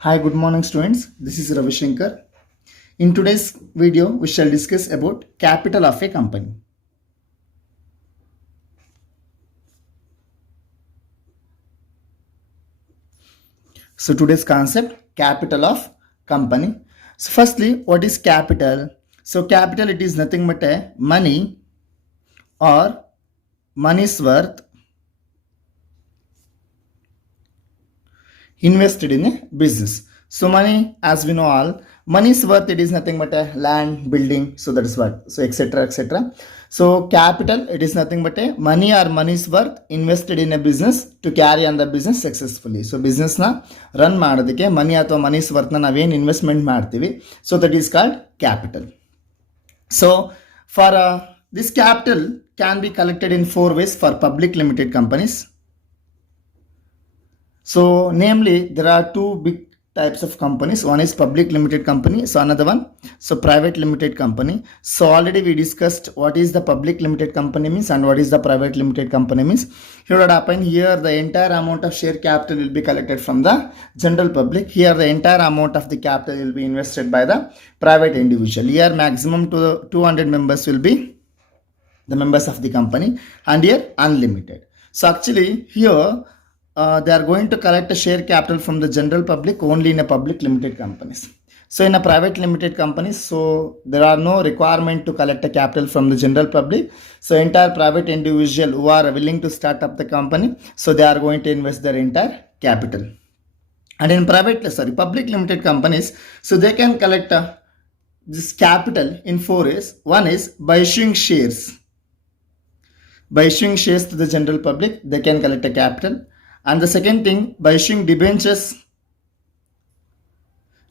Hi, good morning students. This is Ravi Shankar. In today's video, we shall discuss about capital of a company. So today's concept, capital of company. So firstly, what is capital? So capital, it is nothing but a money or money's worth invested in a business. So money, as we know all, money's worth, it is nothing but a land, building. So that is what. So etc. etc. So capital, it is nothing but a money or money's worth invested in a business to carry on the business successfully. So business na run ಮಾಡೋದಕ್ಕೆ money ಅಥವಾ money's worth na ನಾವೇನು investment ಮಾಡ್ತೀವಿ. So that is called capital. So for this capital can be collected in four ways for public limited companies. So namely, there are two big types of companies. One is public limited company. So another one, so private limited company. So already we discussed what is the public limited company means and what is the private limited company means. Here what happened, here the entire amount of share capital will be collected from the general public. Here the entire amount of the capital will be invested by the private individual. Here maximum to 200 members will be the members of the company, and here unlimited. So actually here they are going to collect a share capital from the general public only in a public limited companies. So in a private limited companies, so there are no requirement to collect a capital from the general public. So entire private individual who are willing to start up the company, so they are going to invest their entire capital. And in public limited companies, so they can collect this capital in four ways. One is by issuing shares. By issuing shares to the general public, they can collect a capital. And the second thing, by issuing debentures,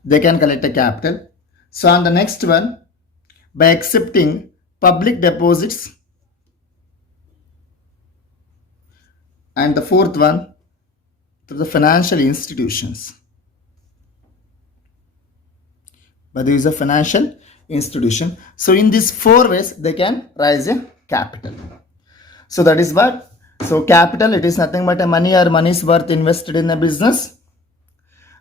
they can collect a capital. So on the next one, by accepting public deposits. And the fourth one, through the financial institutions. By the use of financial institution. So in these four ways, they can raise a capital. So that is what. So capital, it is nothing but a money or money's worth invested in a business.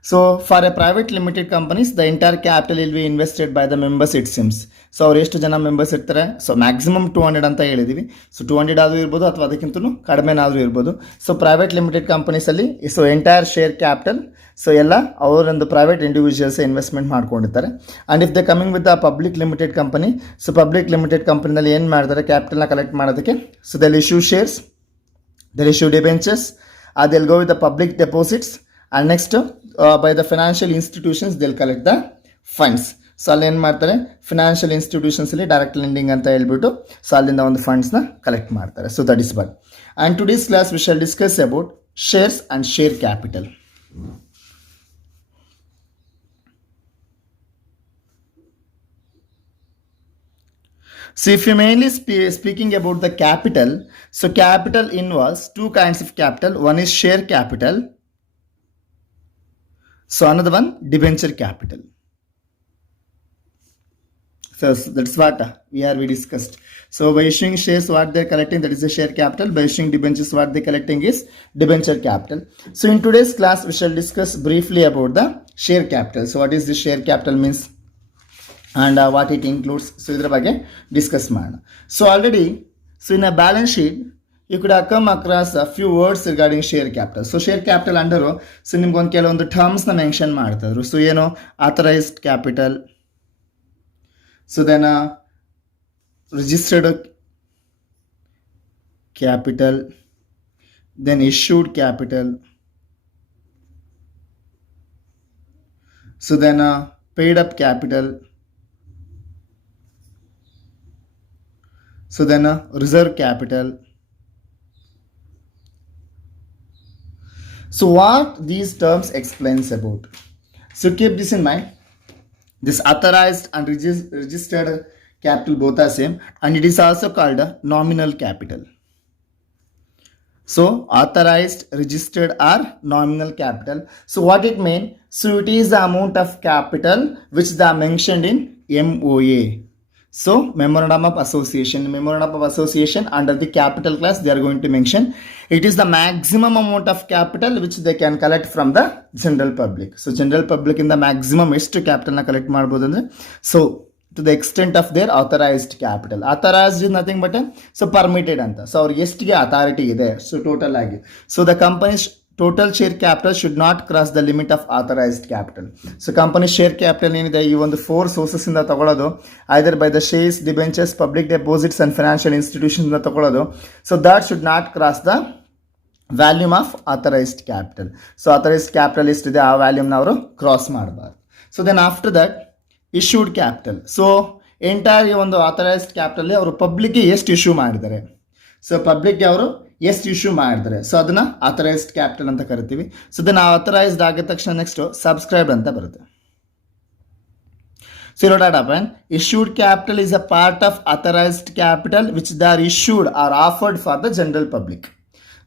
So for a private limited companies, the entire capital will be invested by the members, it seems. So ಅವ್ರು ಎಷ್ಟು ಜನ members ಇರ್ತಾರೆ, so maximum 200 ಅಂತ ಹೇಳಿದೀವಿ. So 200 ಆದರೂ ಇರ್ಬೋದು ಅಥವಾ ಅದಕ್ಕಿಂತಲೂ ಕಡಿಮೆನಾದರೂ ಇರ್ಬೋದು. ಸೊ ಪ್ರೈವೇಟ್ ಲಿಮಿಟೆಡ್ ಕಂಪನೀಸಲ್ಲಿ so entire share capital so ಎಲ್ಲ ಅವರೊಂದು ಪ್ರೈವೇಟ್ ಇಂಡಿವಿಜುವಲ್ಸ್ ಇನ್ವೆಸ್ಟ್ಮೆಂಟ್ ಮಾಡ್ಕೊಂಡಿರ್ತಾರೆ. And if they coming with the public limited company, so public limited ಕಂಪನಿನಲ್ಲಿ ಏನು ಮಾಡ್ತಾರೆ, ಕ್ಯಾಪಿಟಲ್ನ ಕಲೆಕ್ಟ್ ಮಾಡೋದಕ್ಕೆ so they'll issue shares, they'll issue debentures, they'll go with the public deposits, and next by the financial institutions they'll collect the funds. So ಅಲ್ಲಿ ಏನು ಮಾಡ್ತಾರೆ, financial ಇನ್ಸ್ಟಿಟ್ಯೂಷನ್ಸಲ್ಲಿ direct lending ಅಂತ ಹೇಳ್ಬಿಟ್ಟು ಸೊ ಅಲ್ಲಿಂದ ಒಂದು ಫಂಡ್ಸ್ನ ಕಲೆಕ್ಟ್ ಮಾಡ್ತಾರೆ. So that is but. And today's class we shall discuss about shares and share capital. So if you mainly speaking about the capital, so capital involves two kinds of capital. One is share capital. So another one, debenture capital. So that's what we discussed. So by issuing shares, what they're collecting, that is the share capital. By issuing debentures, what they're collecting is debenture capital. So in today's class, we shall discuss briefly about the share capital. So what is the share capital means? And what it includes. So ಇದರ ಬಗ್ಗೆ discuss ಮಾಡೋಣ. So already so in a balance sheet you could come across a few words regarding share capital. So share capital under so ನಿಮ್ಗೊಂದು ಕೆಲವೊಂದು ಟರ್ಮ್ಸ್ನ mention ಮಾಡ್ತಾಯಿದ್ರು. So ಏನು, authorised capital, so then registered capital, then issued capital, so then paid up capital, so then reserve capital. So what these terms explains about, so keep this in mind. This authorized and registered capital both are same, and it is also called a nominal capital. So authorized, registered or nominal capital. So what it mean, so it is the amount of capital which they are mentioned in MOA. So memorandum of association under the capital class they are going to mention it is the maximum amount of capital which they can collect from the general public. So general public in the maximum ಎಷ್ಟು capital ನ collect ಮಾಡಬಹುದು ಅಂದ್ರೆ so to the extent of their authorized capital. Authorized is nothing but so permitted ಅಂತ. So ಅವ್ರಿಗೆ ಎಷ್ಟಿಗೆ authority ಇದೆ so total ಆಗಿ. So the companies total share capital should not cross the limit of authorised capital. So company share capital ಏನಿದೆ ಈ ಒಂದು 4 sources ಇಂದ ತಗೊಳ್ಳೋದು, either by the shares, debentures, public deposits and financial institutions ಇಂದ ತಗೊಳ್ಳೋದು. So that should not cross the volume of authorised capital. So authorised capital ಎಷ್ಟಿದೆ ಆ ವ್ಯಾಲ್ಯೂಮ್ನ ಅವರು ಕ್ರಾಸ್ ಮಾಡಬಾರ್ದು. So then after that issued capital. So entire ಒಂದು authorised capital ಅವರು ಪಬ್ಲಿಕ್ಗೆ ಎಷ್ಟು ಇಶ್ಯೂ ಮಾಡಿದ್ದಾರೆ, ಸೊ ಪಬ್ಲಿಕ್ಗೆ ಅವರು ಎಷ್ಟು ಇಶ್ಯೂ ಮಾಡಿದ್ದಾರೆ, ಸೊ ಅದನ್ನ ಆಥರೈಸ್ಡ್ ಕ್ಯಾಪಿಟಲ್ ಅಂತ ಕರಿತೀವಿ. ಸೊ ದೆನ್ ಆಥರೈಸ್ಡ್ ಆಗಿದ ತಕ್ಷಣ ನೆಕ್ಸ್ಟ್ ಸಬ್ಸ್ಕ್ರೈಬ್ ಅಂತ ಬರುತ್ತೆ. So what happened? Issued capital is a part of authorized capital which they are issued or offered for the general public.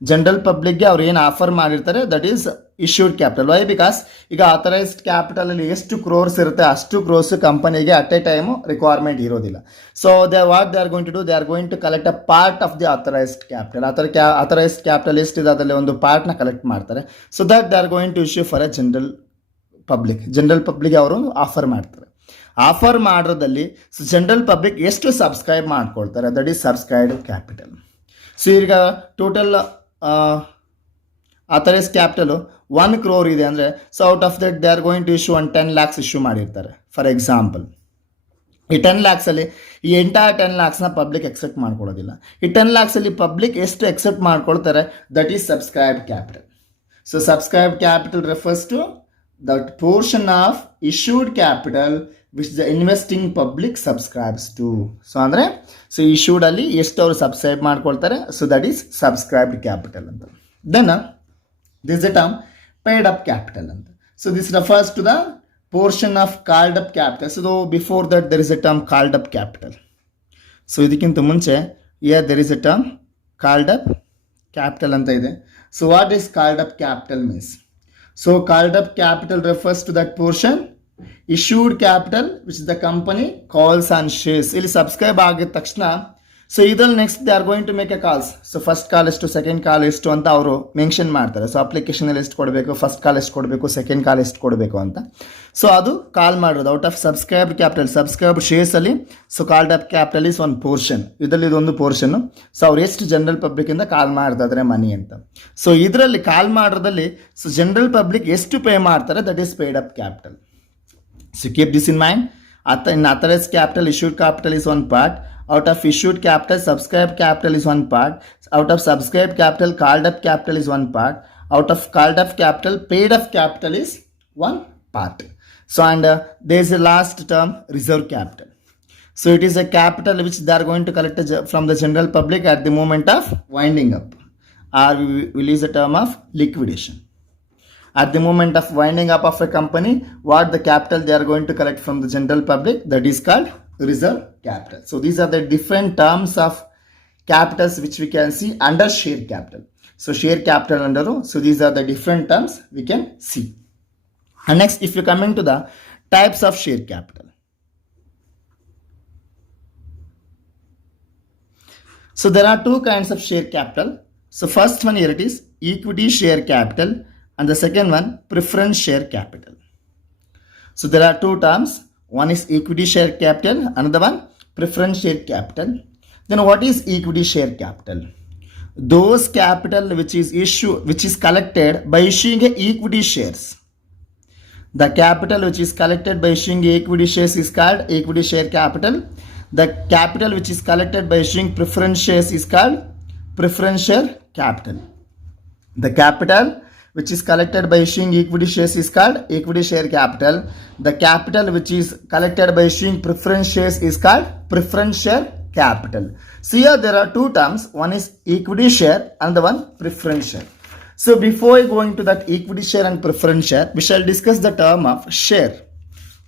General ಪಬ್ಲಿಕ್ಗೆ ಅವ್ರು ಏನು ಆಫರ್ ಮಾಡಿರ್ತಾರೆ that is issued capital. Why? Because ಈಗ authorised capital ಅಲ್ಲಿ ಎಷ್ಟು ಕ್ರೋರ್ಸ್ ಇರುತ್ತೆ ಅಷ್ಟು ಕ್ರೋರ್ಸ್ ಕಂಪನಿಗೆ ಅಟ್ ಎ ಟೈಮು ರಿಕ್ವೈರ್ಮೆಂಟ್ ಇರೋದಿಲ್ಲ. So they are going to do, they are going to collect a part of the authorised capital. Authorised capital ಎಷ್ಟಿದೆ ಅದರಲ್ಲಿ ಒಂದು ಪಾರ್ಟ್ನ ಕಲೆಕ್ಟ್ ಮಾಡ್ತಾರೆ. So that they are going to issue for a general public ಅವರು offer ಮಾಡ್ತಾರೆ. Offer ಮಾಡೋದ್ರಲ್ಲಿ general public ಎಷ್ಟು subscribe ಮಾಡ್ಕೊಳ್ತಾರೆ that is subscribed capital. So ಈಗ ಟೋಟಲ್ ಆಥರೈಸ್ ಕ್ಯಾಪಿಟಲ್ 1 crore ಇದೆ ಅಂದರೆ so out of that they are going to issue 10 lakhs issue ಮಾಡಿರ್ತಾರೆ for example. ಈ 10 lakhs ಅಲ್ಲಿ ಈ ಎಂಟೈರ್ 10 lakhsನ ಪಬ್ಲಿಕ್ ಎಕ್ಸೆಪ್ಟ್ ಮಾಡ್ಕೊಳ್ಳೋದಿಲ್ಲ. ಈ 10 lakhs ಅಲ್ಲಿ ಪಬ್ಲಿಕ್ ಎಷ್ಟು ಎಕ್ಸೆಪ್ಟ್ ಮಾಡ್ಕೊಳ್ತಾರೆ that is subscribed capital. So subscribed capital refers to that portion of issued capital which the investing public subscribes to. So ಅಂದರೆ ಸೊ ಇಶ್ಯೂಡ್ ಅಲ್ಲಿ ಎಷ್ಟು ಅವರು ಸಬ್ಸ್ಕ್ರೈಬ್ ಮಾಡ್ಕೊಳ್ತಾರೆ so that is subscribed capital ಅಂತ. Then this the term paid up capital ಅಂತ. So this refers to the portion of called up capital. So before that there is a term called up capital. So ಇದಕ್ಕಿಂತ ಮುಂಚೆ there is a term called up capital ಅಂತ ಇದೆ. So what is called up capital means? So called up capital refers to that portion issued capital which the company calls on shares. ಇಲ್ಲಿ subscribe ಆಗಿದ ತಕ್ಷಣ so ಇದ್ರಲ್ಲಿ next they are going to make a calls. So first call ಎಷ್ಟು, second ಕಾಲ್ ಎಷ್ಟು ಅಂತ ಅವರು mention ಮಾಡ್ತಾರೆ. So ಅಪ್ಲಿಕೇಶನಲ್ಲಿ ಎಷ್ಟು ಕೊಡಬೇಕು, ಫಸ್ಟ್ ಕಾಲ್ ಎಷ್ಟು ಕೊಡಬೇಕು, ಸೆಕೆಂಡ್ ಕಾಲ್ ಎಷ್ಟು ಕೊಡಬೇಕು ಅಂತ. ಸೊ ಅದು ಕಾಲ್ ಮಾಡೋದು out of subscribed capital. Subscribed ಶೇರ್ಸಲ್ಲಿ so called up capital is ಒಂದು ಪೋರ್ಷನ್, ಇದರಲ್ಲಿ ಇದೊಂದು ಪೋರ್ಷನ್ನು. ಸೊ ಅವ್ರು ಎಷ್ಟು ಜನರಲ್ ಪಬ್ಲಿಕ್ಕಿಂದ ಕಾಲ್ ಮಾಡ್ತಾ ಇದ್ದಾರೆ ಮನಿ ಅಂತ. ಸೊ ಇದರಲ್ಲಿ ಕಾಲ್ ಮಾಡೋದ್ರಲ್ಲಿ ಸೊ ಜನರಲ್ ಪಬ್ಲಿಕ್ ಎಷ್ಟು ಪೇ ಮಾಡ್ತಾರೆ that is paid up capital. So keep this in mind. In authorized capital, issued capital is one part. Out of issued capital, subscribed capital is one part. Out of subscribed capital, called up capital is one part. Out of called up capital, paid up capital is one part. So and there is a last term, reserve capital. So it is a capital which they are going to collect from the general public at the moment of winding up, or we will use the term of liquidation. At the moment of winding up of a company, what the capital they are going to collect from the general public, that is called reserve capital. So these are the different terms of capitals which we can see under share capital. So share capital under, so these are the different terms we can see. And next, if you come into the types of share capital. So there are two kinds of share capital. So first one here it is equity share capital. And the second one, preference share capital. So there are two terms. One is equity share capital, another one preference share capital. Then what is equity share capital? Those capital which is collected by issuing equity shares. The capital which is collected by issuing equity shares is called equity share capital. The capital which is collected by issuing preference shares is called preference share capital. The capital which is collected by issuing equity shares is called equity share capital. The capital which is collected by issuing preference shares is called preference share capital. So here there are two terms. One is equity share and the one preference share. So before going to that equity share and preference share, we shall discuss the term of share.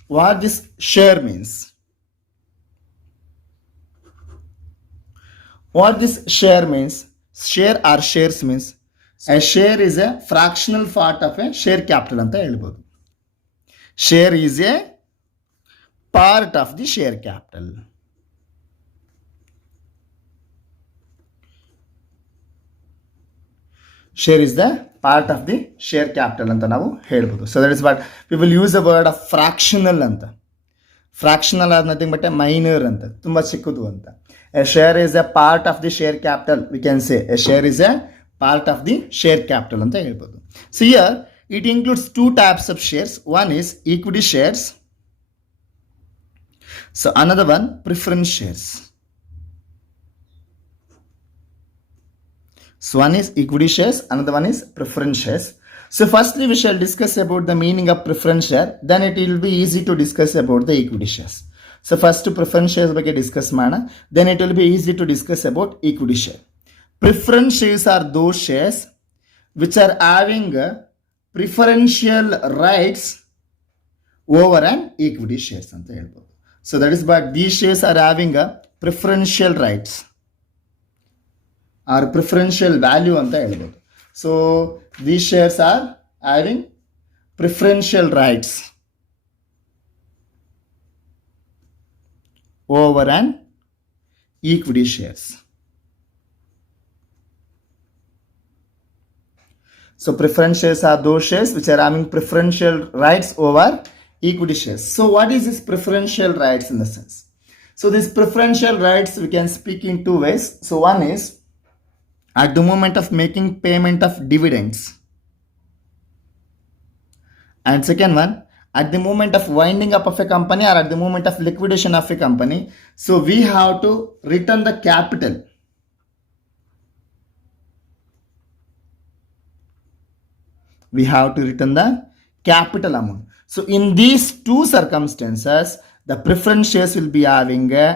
What this share means. What this share means. Share or shares means a share is a fractional part of a share capital ಅಂತ ಹೇಳ್ಬೋದು. Share is a part of the share capital. share is the part of the share capital ಅಂತ ನಾವು ಹೇಳ್ಬೋದು. So that is what we will use the word of fractional ಅಂತ. Fractional are nothing but a minor ಅಂತ, ತುಂಬಾ ಚಿಕ್ಕದು ಅಂತ. A share is a part of the share capital. We can say a share is a part of the share capital ಅಂತ ಹೇಳ್ಬೋದು. So here it includes two types of shares. One is equity shares. So another one preference shares. So one is equity shares, another one is preference shares. So firstly we shall discuss about the meaning of preference share, then it will be easy to discuss about the equity shares. So first preference shares ಬಗ್ಗೆ discuss ಮಾಡೋಣ, then it will be easy to discuss about equity share. Preference shares are those shares which are having preferential rights over an equity shares ಅಂತ ಹೇಳ್ಬೋದು. So that is what these shares are having a preferential rights or preferential value ಅಂತ ಹೇಳ್ಬೋದು. So these shares are having preferential rights over an equity shares. So preference shares are those shares which are having preferential rights over equity shares. So what is this preferential rights in the sense? So these preferential rights we can speak in two ways. So one is at the moment of making payment of dividends, and second one at the moment of winding up of a company or at the moment of liquidation of a company. So we have to return the capital. We have to return the capital amount. So in these two circumstances, the preference shares will be having a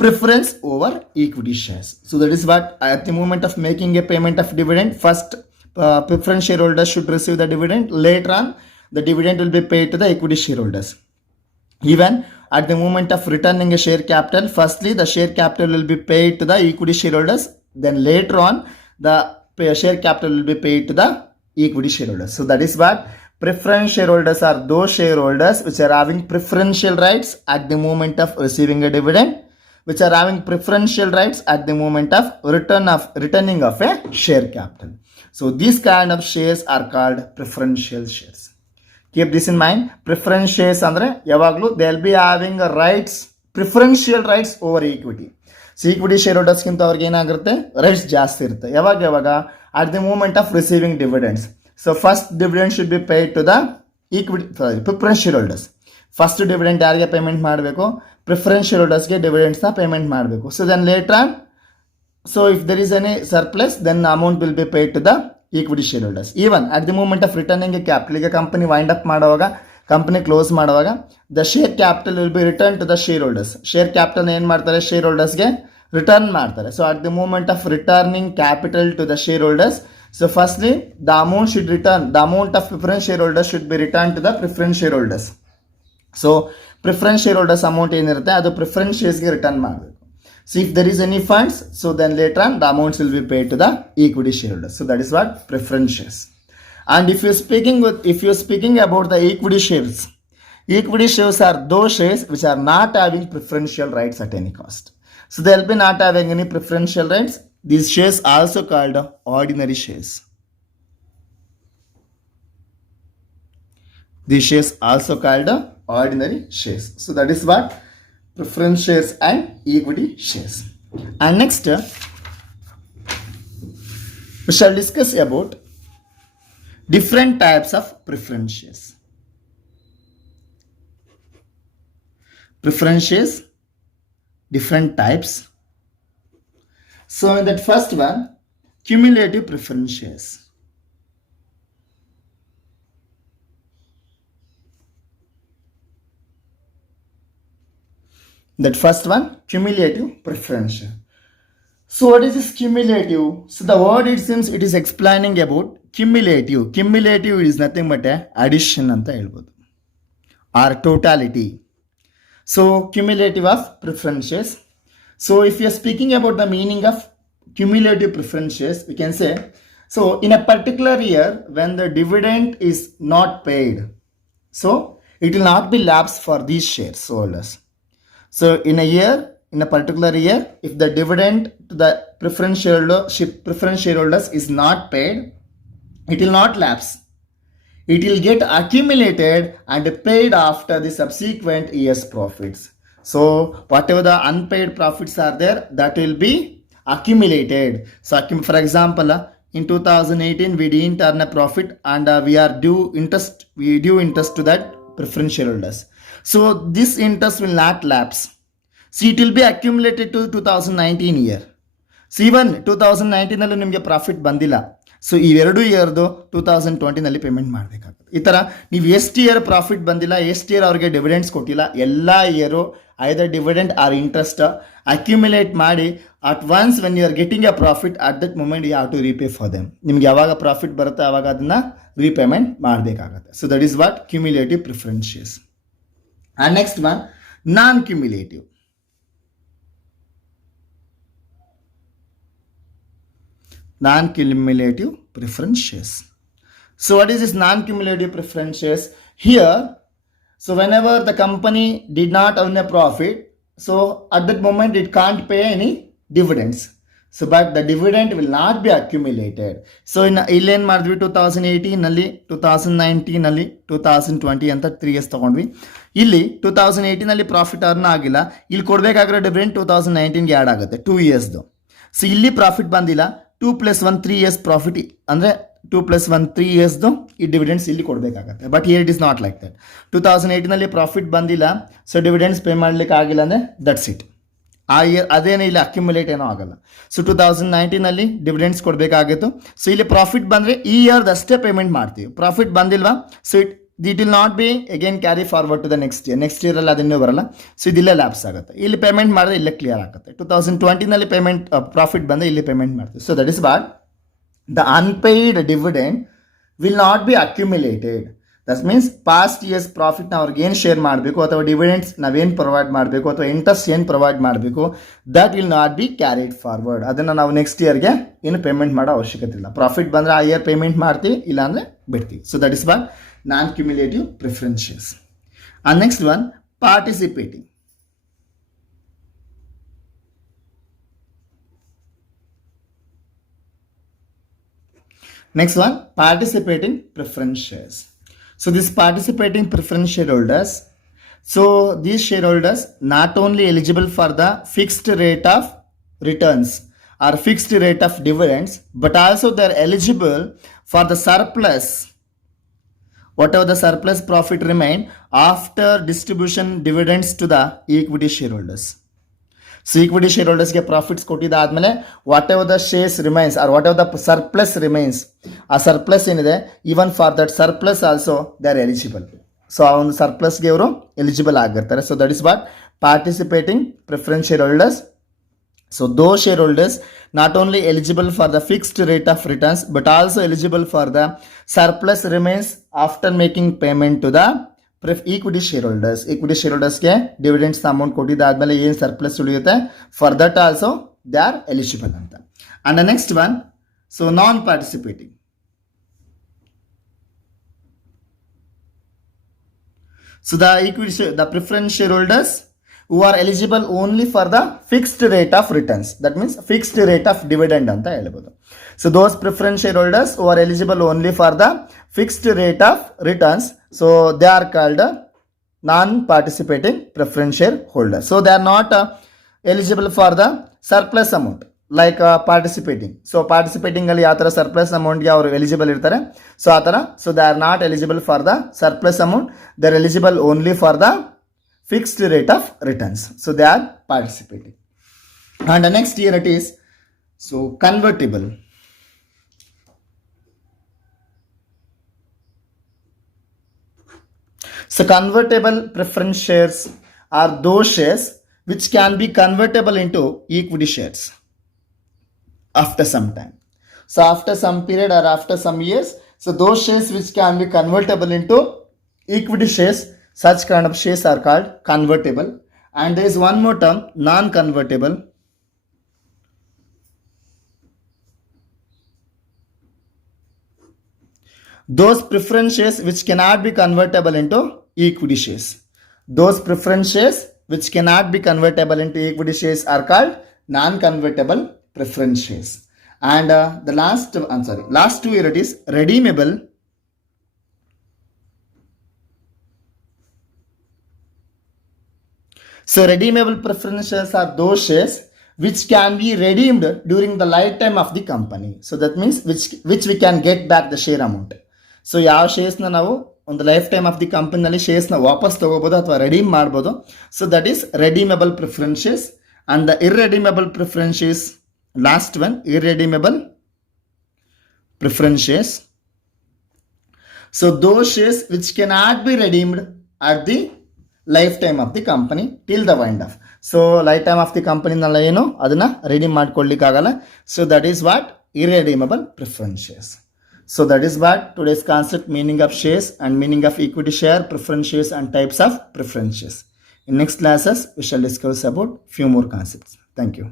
preference over equity shares. So that is what at the moment of making a payment of dividend, first preference shareholders should receive the dividend. Later on, the dividend will be paid to the equity shareholders. Even at the moment of returning a share capital, firstly the share capital will be paid to the equity shareholders. Then later on, the share capital will be paid to the equity shareholders. So that is what preference shareholders are those shareholders which are having preferential rights at the moment of receiving a dividend, which are having preferential rights at the moment of returning of a share capital. So these kind of shares are called preferential shares. Keep this in mind. Preference shares andre yavaglu they will be having rights, preferential rights over equity. So equity shareholders ಗಿಂತ ಅವ್ರಿಗೆ ಏನಾಗಿರುತ್ತೆ, rights ಜಾಸ್ತಿ ಇರುತ್ತೆ. ಯಾವಾಗ at the moment of receiving dividends. So first dividend should be paid to the preference shareholders. First dividend ಯಾರಿಗೆ payment ಮಾಡಬೇಕು, preference shareholdersಗೆ dividendsನ payment ಮಾಡಬೇಕು. So then later on, so if there is any surplus, then the amount will be paid to the equity shareholders. Even at the moment of returning a capital, ಈಗ company wind up ಮಾಡುವಾಗ, company close ಮಾಡುವಾಗ, the share capital will be returned to the shareholders. Share capital ಏನು ಮಾಡ್ತಾರೆ, share ಹೋಲ್ಡರ್ಸ್ಗೆ return ಮಾಡ್ತಾರೆ. So at the moment of returning capital to the shareholders, so firstly the amount should return, the amount of preference shareholders should be returned to the preference shareholders. So preference shareholders amount ಏನಿರುತ್ತೆ ಅದು preference sharesಗೆ return ಮಾಡಬೇಕು. So if there is any funds, so then later on the amounts will be paid to the equity shareholders. So that is what preference shares. And if you're speaking about the equity shares are those shares which are not having preferential rights at any cost. So they will be not having any preferential rights. These shares are also called ordinary shares. These shares also called ordinary shares. So that is what preference shares and equity shares. And next we shall discuss about different types of preference shares. Preference shares, different types. So in that first one, cumulative preference shares. That first one, cumulative preference share. So what is this cumulative? So the word it seems it is explaining about cumulative. Cumulative is nothing but a addition anta helbodu or totality. So cumulative of preference shares. So if you are speaking about the meaning of cumulative preference shares, we can say, so in a particular year when the dividend is not paid, so it will not be lapsed for these shares holders. So in a year in a particular year, if the dividend to the preference shareholders is not paid, it will not lapse. It will get accumulated and paid after the subsequent year's profits. So whatever the unpaid profits are there, that will be accumulated. So for example, in 2018 we didn't earn a profit, and we due interest to that preference shareholders. So this interest will not lapse. So it will be accumulated to 2019 year. So even 2019 ನಿಮಗೆ profit ಬಂದಿಲ್ಲ, so ಇವೆರಡು ಇಯರ್ದು 2020 payment ಮಾಡಬೇಕಾಗುತ್ತೆ. ಈ ಥರ ನೀವು ಎಷ್ಟು year profit ಬಂದಿಲ್ಲ, ಎಷ್ಟು ಇಯರ್ ಅವ್ರಿಗೆ ಡಿವಿಡೆಂಡ್ಸ್ ಕೊಟ್ಟಿಲ್ಲ, ಎಲ್ಲ year either dividend or interest accumulate ಮಾಡಿ at once when you are getting a profit at that moment you have to repay for them. ನಿಮ್ಗೆ ಯಾವಾಗ ಪ್ರಾಫಿಟ್ ಬರುತ್ತೆ ಆವಾಗ ಅದನ್ನ ರೀಪೇಮೆಂಟ್ ಮಾಡಬೇಕಾಗುತ್ತೆ. So that is what cumulative preference shares. And next one non cumulative. Non-cumulative preference shares. So what is this non-cumulative preference shares? Here, so whenever the company did not earn a profit, so at that moment it can't pay any dividends. So but the dividend will not be accumulated. So in illen madvi 2018 nalli 2019 nalli 2020 anta 3 years ತಗೊಂಡ್ವಿ. ಇಲ್ಲಿ 2018 ನಲ್ಲಿ profit earn ಆಗಿಲ್ಲ, ಇಲ್ಲಿ ಕೊಡಬೇಕಾಗಿರೋ dividend 2019 ಗೆ add ಆಗುತ್ತೆ 2 ಇಯರ್ಸ್ದು. So ಇಲ್ಲಿ profit ಬಂದಿಲ್ಲ, 2 + 1 3 years profit ಅಂದರೆ 2 + 1 3 ಇಯರ್ಸ್ದು ಈ ಡಿವಿಡೆಂಡ್ಸ್ ಇಲ್ಲಿ ಕೊಡಬೇಕಾಗತ್ತೆ. But here it is not like that. 2018 profit ಬಂದಿಲ್ಲ, ಸೊ ಡಿವಿಡೆಂಡ್ಸ್ ಪೇ ಮಾಡ್ಲಿಕ್ಕೆ ಆಗಿಲ್ಲ ಅಂದರೆ ದಟ್ಸ್ ಇಟ್. ಆ ಇಯರ್ ಅದೇನೇ ಇಲ್ಲಿ ಅಕ್ಯುಮುಲೇಟ್ ಏನೋ ಆಗಲ್ಲ. ಸೊ 2019 ಡಿವಿಡೆಂಡ್ಸ್ ಕೊಡಬೇಕಾಗಿತ್ತು. ಸೊ ಇಲ್ಲಿ ಪ್ರಾಫಿಟ್ ಬಂದರೆ ಈ ಇಯರ್ದು ಅಷ್ಟೇ ಪೇಮೆಂಟ್ ಮಾಡ್ತೀವಿ. ಪ್ರಾಫಿಟ್ ಬಂದಿಲ್ವಾ, so it will not be again carry forward to the next year. Next ಇಯರಲ್ಲಿ ಅದನ್ನೂ ಬರಲ್ಲ. ಸೊ ಇದಿಲ್ಲೇ ಲ್ಯಾಪ್ಸ್ ಆಗುತ್ತೆ. ಇಲ್ಲಿ ಪೇಮೆಂಟ್ ಮಾಡಿದ್ರೆ ಇಲ್ಲೇ ಕ್ಲಿಯರ್ ಆಗುತ್ತೆ. 2020 ಪೇಮೆಂಟ್ ಪ್ರಾಫಿಟ್ ಬಂದರೆ ಇಲ್ಲಿ ಪೇಮೆಂಟ್ ಮಾಡ್ತೀವಿ. So that is what the unpaid dividend will not be accumulated. That means past years ಪ್ರಾಫಿಟ್ನ ಅವ್ರಿಗೆ ಏನು ಶೇರ್ ಮಾಡಬೇಕು, ಅಥವಾ ಡಿವಿಡೆಂಡ್ಸ್ ನಾವೇನು ಪ್ರೊವೈಡ್ ಮಾಡಬೇಕು, ಅಥವಾ ಇಂಟ್ರೆಸ್ಟ್ ಏನು ಪ್ರೊವೈಡ್ ಮಾಡಬೇಕು, that will not B carried forward. ಅದನ್ನು ನಾವು ನೆಕ್ಸ್ಟ್ ಇಯರ್ಗೆ ಏನು ಪೇಮೆಂಟ್ ಮಾಡೋ ಅವಶ್ಯಕತೆ ಇಲ್ಲ. ಪ್ರಾಫಿಟ್ ಬಂದರೆ ಆ ಇಯರ್ ಪೇಮೆಂಟ್ ಮಾಡ್ತೀವಿ, ಇಲ್ಲಾಂದರೆ ಬಿಡ್ತೀವಿ. So that is what non-cumulative preference shares. And next one, participating. Next one, participating preference shares. So this participating preference shareholders, so these shareholders not only eligible for the fixed rate of returns or fixed rate of dividends, but also they are eligible for the surplus, whatever the surplus profit remain after distribution dividends to the equity shareholders. So equity shareholders ಗೆ profits ಕೊಟ್ಟಿದ್ದಾದ್ಮೇಲೆ whatever the shares remains or whatever the surplus remains, ಆ surplus ಏನಿದೆ, even for that surplus also they are eligible. So ಆ ಒಂದು ಸರ್ಪ್ಲಸ್ಗೆ ಅವರು eligible ಆಗಿರ್ತಾರೆ. So that is what participating preference shareholders. So those shareholders not only eligible for the fixed rate of returns, but also eligible for the surplus remains after making payment to the equity shareholders. Equity shareholders ಗೆ dividends amount ಕೊಟ್ಟಿದ್ದಾದ್ಮೇಲೆ ಏನು surplus ಉಳಿಯುತ್ತೆ, for that also they are eligible ಅಂತ. And the next one, so non-participating. So the preference shareholders who are eligible only for the fixed rate of returns, that means fixed rate of dividend ಅಂತ ಹೇಳ್ಬೋದು. So those preference shareholders who are eligible only for the fixed rate of returns, so they are called non-participating preference shareholders. So they are not eligible for the surplus amount like participating. So participating ಅಲ್ಲಿ ಯಾವ ಥರ surplus ಅಮೌಂಟ್ಗೆ ಅವರು eligible ಇರ್ತಾರೆ, so ಆ ಥರ. So they R not eligible for the surplus amount, they are eligible only for the fixed rate of returns. So they are participating. And the next year it is so convertible. So convertible preference shares are those shares which can be convertible into equity shares after some time. So after some period or after some years, so those shares which can be convertible into equity shares, such kind of shares are called convertible. And there is one more term, non-convertible. Those preference shares which cannot be convertible into equity shares. Those preference shares which cannot be convertible into equity shares are called non-convertible preference shares. And the last two here it is redeemable. So redeemable preference shares are those shares which can be redeemed during the lifetime of the company. So that means which we can get back the share amount. So ಯಾವ ಶೇರ್ಸ್ನ ನಾವು ಒಂದು lifetime of the ಕಂಪನಿನಲ್ಲಿ ಶೇರ್ಸ್ನ ವಾಪಸ್ ತಗೋಬಹುದು ಅಥವಾ redeem ಮಾಡ್ಬೋದು. So that is redeemable preference shares. And the irredeemable preference shares, last one irredeemable preference shares. So those shares which cannot be redeemed at the lifetime of the company till the wind off. So lifetime of the ಕಂಪನಿನೆಲ್ಲ ಏನು ಅದನ್ನ redeem ಮಾಡ್ಕೊಳ್ಳಿಕ್ಕಾಗಲ್ಲ. So that is what irredeemable preference shares. So that is what today's concept, meaning of shares and meaning of equity share, preference shares and types of preference shares. In next classes, we shall discuss about few more concepts. Thank you.